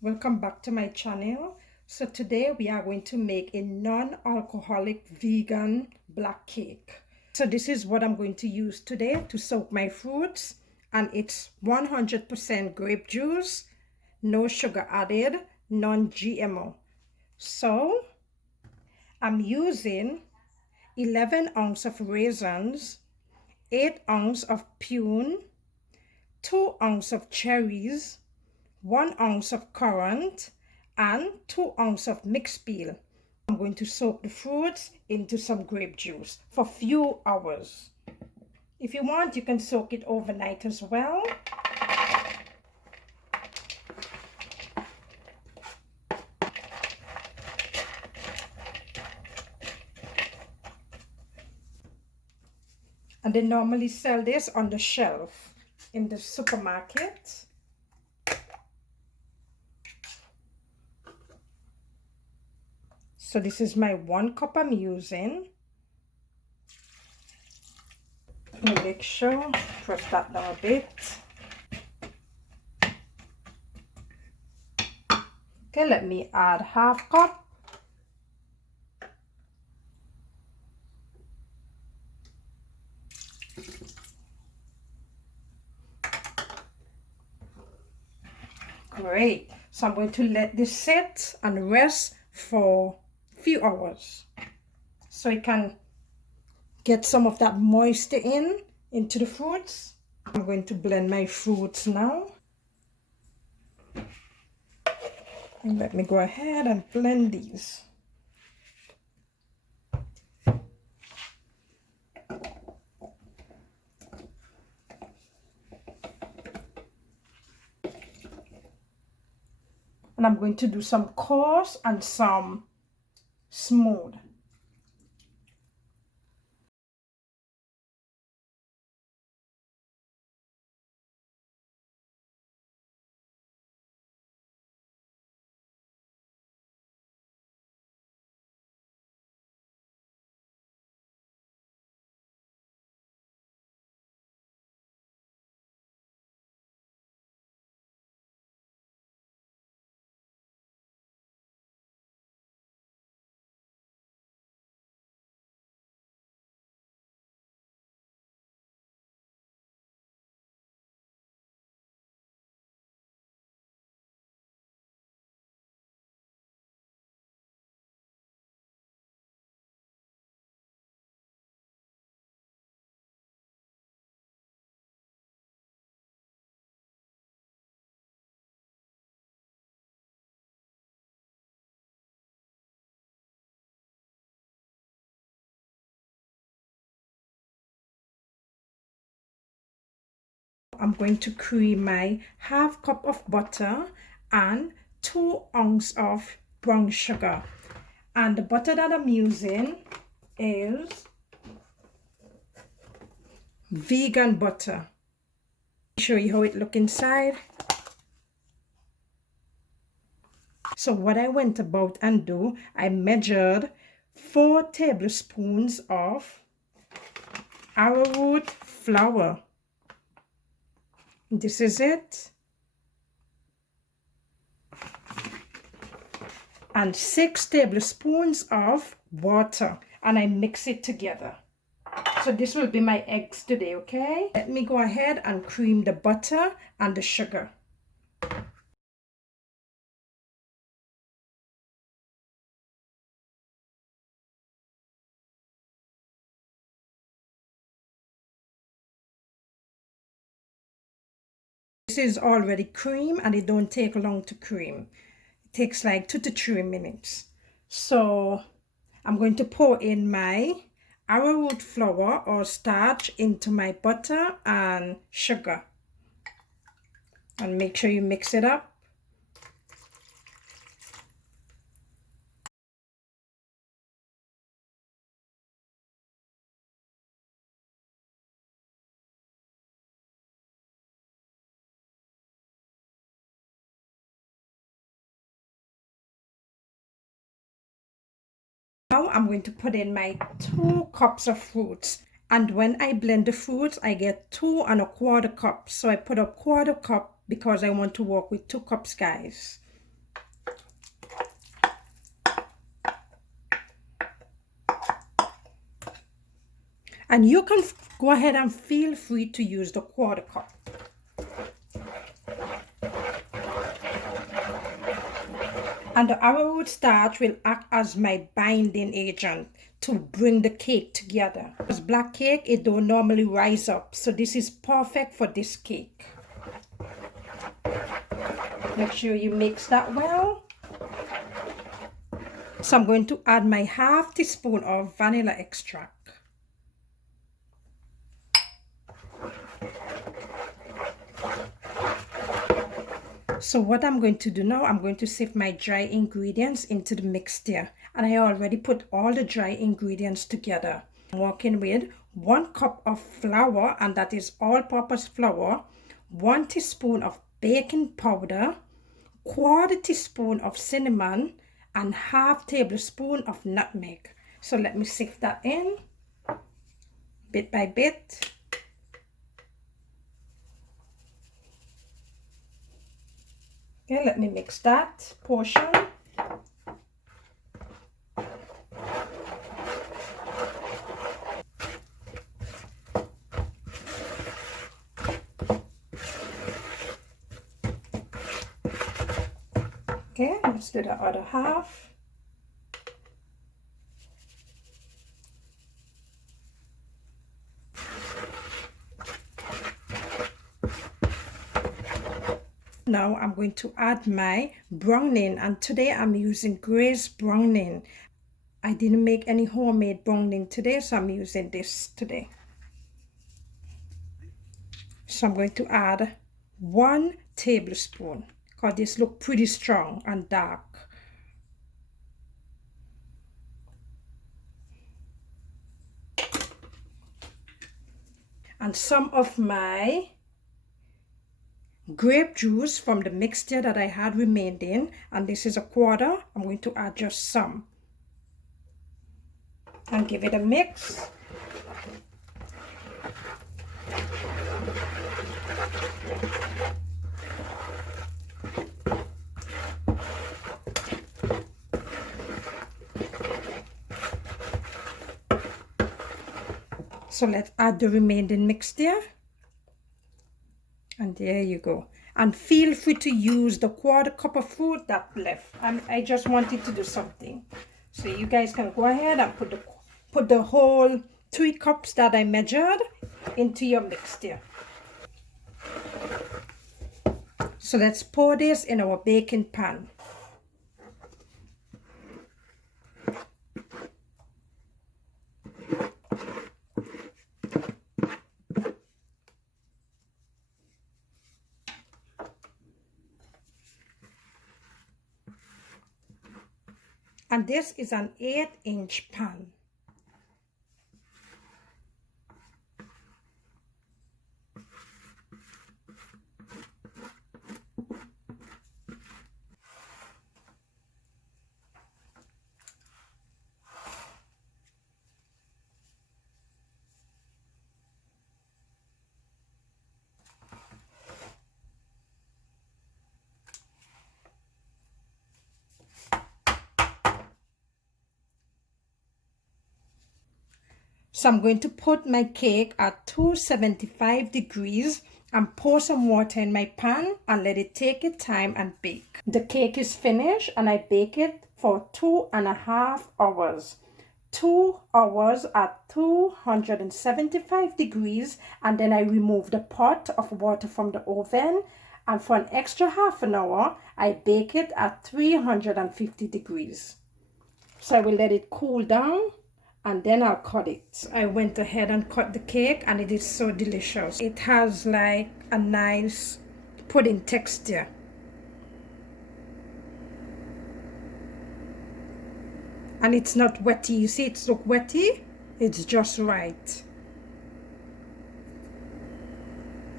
Welcome back to my channel. So today we are going to make a non-alcoholic vegan black cake. So this is what I'm going to use today to soak my fruits, and it's 100% grape juice, no sugar added, non-GMO. So I'm using 11 ounces of raisins, 8 ounces of prune, 2 ounces of cherries, 1 ounce of currant, and 2 ounces of mixed peel. I'm going to soak the fruits into some grape juice for a few hours. If you want, you can soak it overnight as well. And they normally sell this on the shelf in the supermarket. So this is my 1 cup I'm using. Make sure, press that down a bit. Okay, let me add half cup. Great. So I'm going to let this sit and rest for a few hours so it can get some of that moisture into the fruits. I'm going to blend my fruits now. And let me go ahead and blend these. And I'm going to do some coarse and some smooth. I'm going to cream my half cup of butter and 2 ounces of brown sugar. And the butter that I'm using is vegan butter. I'll show you how it looks inside. So what I went about and do, I measured 4 tablespoons of arrowroot flour. This is it. And 6 tablespoons of water, and I mix it together. So this will be my eggs today, okay? Let me go ahead and cream the butter and the sugar. This is already cream and it don't take long to cream. It takes like 2 to 3 minutes. So I'm going to pour in my arrowroot flour or starch into my butter and sugar. And make sure you mix it up. Now I'm going to put in my 2 cups of fruits. And when I blend the fruits, I get 2 1/4 cups. So I put a 1/4 cup because I want to work with 2 cups, guys. And you can go ahead and feel free to use the 1/4 cup. And the arrowroot starch will act as my binding agent to bring the cake together. Because black cake, it don't normally rise up, so this is perfect for this cake. Make sure you mix that well. So I'm going to add my 1/2 teaspoon of vanilla extract. So what I'm going to do now, I'm going to sift my dry ingredients into the mixture. And I already put all the dry ingredients together. I'm working with 1 cup of flour, and that is all-purpose flour, 1 teaspoon of baking powder, 1/4 teaspoon of cinnamon, and 1/2 tablespoon of nutmeg. So let me sift that in bit by bit. Okay, let me mix that portion. Okay, let's do the other half. Now I'm going to add my browning, and today I'm using Grace browning. I didn't make any homemade browning today, so I'm using this today. So I'm going to add 1 tablespoon because this looks pretty strong and dark. And some of my grape juice from the mixture that I had remaining, and this is 1/4. I'm going to add just some and give it a mix. So let's add the remaining mixture. And there you go. And feel free to use the 1/4 cup of fruit that left. I just wanted to do something. So you guys can go ahead and put the whole 3 cups that I measured into your mixture. So let's pour this in our baking pan. And this is an 8-inch pan. So I'm going to put my cake at 275 degrees and pour some water in my pan and let it take its time and bake. The cake is finished and I bake it for 2.5 hours. 2 hours at 275 degrees, and then I remove the pot of water from the oven, and for an extra half an hour I bake it at 350 degrees. So I will let it cool down and then I'll cut it. I went ahead and cut the cake and it is so delicious. It has like a nice pudding texture. And it's not wetty. You see it's look wetty? It's just right.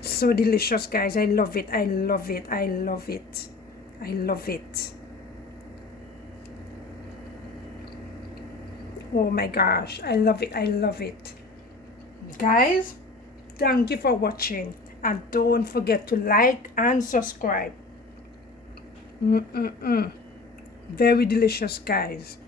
So delicious, guys. I love it. I love it. I love it. I love it. Oh my gosh, I love it. I love it. Guys, thank you for watching, and don't forget to like and subscribe. Very delicious, guys.